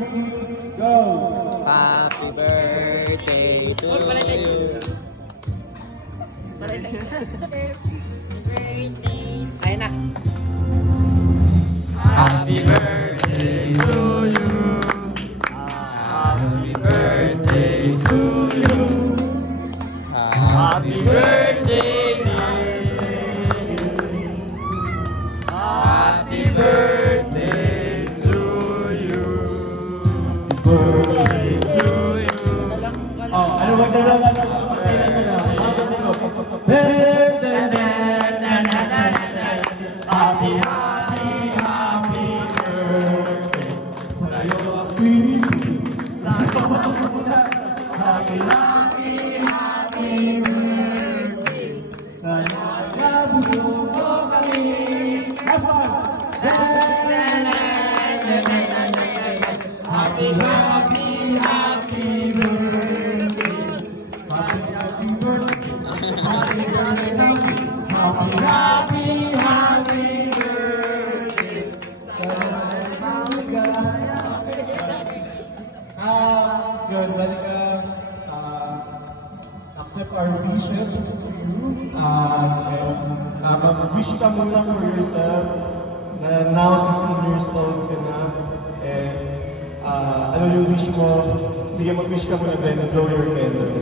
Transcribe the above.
Go! Happy birthday to you. Ayun na. Happy birthday to you. Happy birthday to you. Happy birthday, dear. Happy birthday to you. Birthday to you. Oh, ano ba na lang? Happy, happy, happy birthday sa'yo, sweet. Happy, happy, happy birthday sana sa puso mo kami. Happy, happy, happy birthday. Happy, happy birthday. Happy birthday. Happy, happy, happy birthday. Sana maligaya. Good, Danica. Accept our wishes to you. Mag-wish ka muna for yourself na now 16 years old ka na. And ano yung wish mo? Sige, mag-wish ka muna then blow your candles.